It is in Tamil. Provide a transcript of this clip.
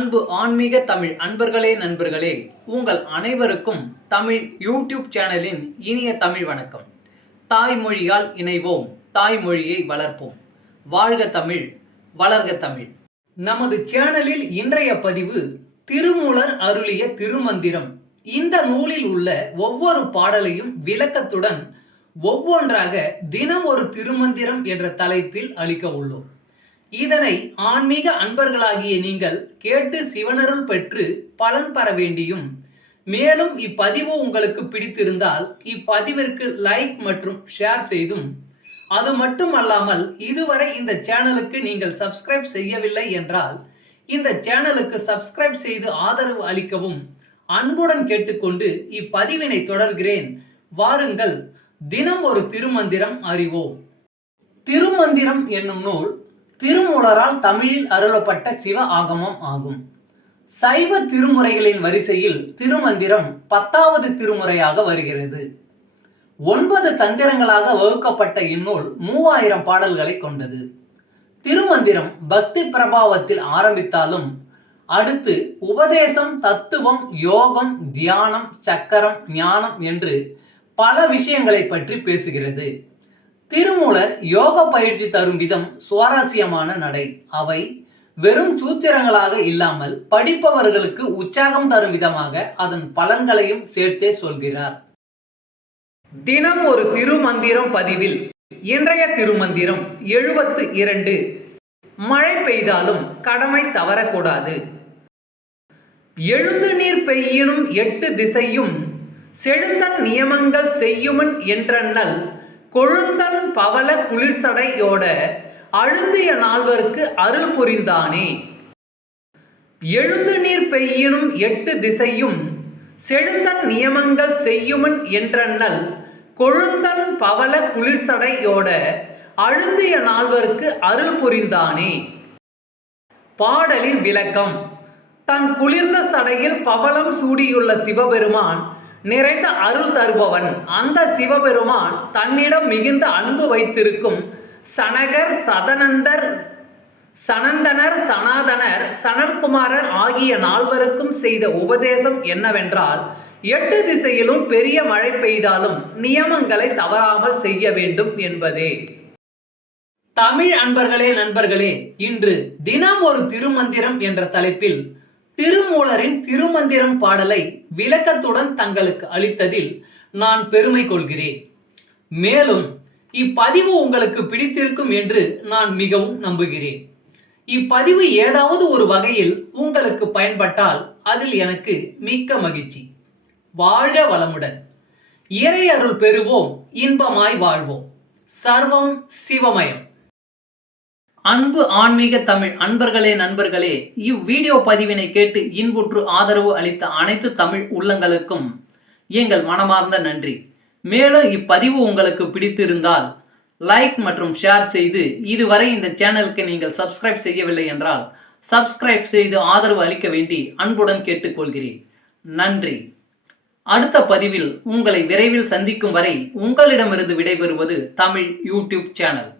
அன்பு ஆன்மீக தமிழ் அன்பர்களே நண்பர்களே, உங்கள் அனைவருக்கும் தமிழ் யூடியூப் சேனலின் இனிய தமிழ் வணக்கம். தாய்மொழியால் இணைவோம், தாய்மொழியை வளர்ப்போம். வாழ்க தமிழ், வளர்க தமிழ். நமது சேனலில் இன்றைய பதிவு திருமூலர் அருளிய திருமந்திரம். இந்த நூலில் உள்ள ஒவ்வொரு பாடலையும் விளக்கத்துடன் ஒவ்வொன்றாக தினம் ஒரு திருமந்திரம் என்ற தலைப்பில் அளிக்க உள்ளோம். இதனை ஆன்மீக அன்பர்களாகிய நீங்கள் கேட்டு சிவனருள் பெற்று பலன் பெற வேண்டியும், மேலும் இப்பதிவு உங்களுக்கு பிடித்திருந்தால் இப்பதிவிற்கு லைக் மற்றும் ஷேர் செய்தும், அது மட்டுமல்லாமல் இதுவரை இந்த சேனலுக்கு நீங்கள் சப்ஸ்கிரைப் செய்யவில்லை என்றால் இந்த சேனலுக்கு சப்ஸ்கிரைப் செய்து ஆதரவு அளிக்கவும் அன்புடன் கேட்டுக்கொண்டு இப்பதிவினை தொடர்கிறேன். வாருங்கள், தினம் ஒரு திருமந்திரம் அறிவோம். திருமந்திரம் என்னும் நூல் திருமூலரால் தமிழில் அருளப்பட்ட சிவ ஆகமம் ஆகும். சைவ திருமுறைகளின் வரிசையில் திருமந்திரம் 10வது திருமுறையாக வருகிறது. 9 தந்திரங்களாக வகுக்கப்பட்ட இந்நூல் 3000 பாடல்களை கொண்டது. திருமந்திரம் பக்தி பிரபாவத்தில் ஆரம்பித்தாலும் அடுத்து உபதேசம், தத்துவம், யோகம், தியானம், சக்கரம், ஞானம் என்று பல விஷயங்களை பற்றி பேசுகிறது. திருமூலர் யோக பயிற்சி தரும் விதம் சுவாரஸ்யமான நடை. அவை வெறும் சூத்திரங்களாக இல்லாமல் படிப்பவர்களுக்கு உற்சாகம் தரும் விதமாக அதன் பலன்களையும் சேர்த்தே சொல்கிறார். தினம் ஒரு திருமந்திரம் பதிவில் இன்றைய திருமந்திரம் 72. மழை பெய்தாலும் கடமை தவறக்கூடாது. எழுந்து நீர் பெய்யினும் 8 திசையும் செழுந்தன் நியமங்கள் செய்யுமன் என்றண்ணல் கொழுந்தன் பவள குளிர்சடையோட அழுந்திய நால்வர்க்கு அருள் புரிந்தானே. எழுந்து நீர் பெய்யினும் 8 திசையும் செழுந்தன் நியமங்கள் செய்யுமன் என்றண்ணல் கொழுந்தன் பவள குளிர்சடையோட அழுந்திய நால்வர்க்கு அருள் புரிந்தானே. பாடலின் விளக்கம். தன் குளிர்ந்த சடையில் பவளம் சூடியுள்ள சிவபெருமான் நிறைந்த அருள் தருபவன். அந்த சிவபெருமான் தன்னிடம் மிகுந்த அன்பு வைத்திருக்கும் சனகர், சதனந்தர், சனந்தனர், சனாதனர், சனற்குமாரர் ஆகிய 4வருக்கும் செய்த உபதேசம் என்னவென்றால், 8 திசையிலும் பெரிய மழை பெய்தாலும் நியமங்களை தவறாமல் செய்ய வேண்டும் என்பதே. தமிழ் அன்பர்களே நண்பர்களே, இன்று தினம் ஒரு திருமந்திரம் என்ற தலைப்பில் திருமூலரின் திருமந்திரம் பாடலை விளக்கத்துடன் தங்களுக்கு அளித்ததில் நான் பெருமை கொள்கிறேன். மேலும் இப்பதிவு உங்களுக்கு பிடித்திருக்கும் என்று நான் மிகவும் நம்புகிறேன். இப்பதிவு ஏதாவது ஒரு வகையில் உங்களுக்கு பயன்பட்டால் அதில் எனக்கு மிக்க மகிழ்ச்சி. வாழ்க வளமுடன். இறை அருள் பெறுவோம், இன்பமாய் வாழ்வோம். சர்வம் சிவமயம். அன்பு ஆன்மீக தமிழ் அன்பர்களே நண்பர்களே, இவ்வீடியோ பதிவினை கேட்டு இன்புற்று ஆதரவு அளித்த அனைத்து தமிழ் உள்ளங்களுக்கும் எங்கள் மனமார்ந்த நன்றி. மேலும் இப்பதிவு உங்களுக்கு பிடித்திருந்தால் லைக் மற்றும் ஷேர் செய்து, இதுவரை இந்த சேனலுக்கு நீங்கள் சப்ஸ்கிரைப் செய்யவில்லை என்றால் சப்ஸ்கிரைப் செய்து ஆதரவு அளிக்க வேண்டி அன்புடன் கேட்டுக்கொள்கிறேன். நன்றி. அடுத்த பதிவில் உங்களை விரைவில் சந்திக்கும் வரை உங்களிடமிருந்து விடைபெறுவது தமிழ் யூடியூப் சேனல்.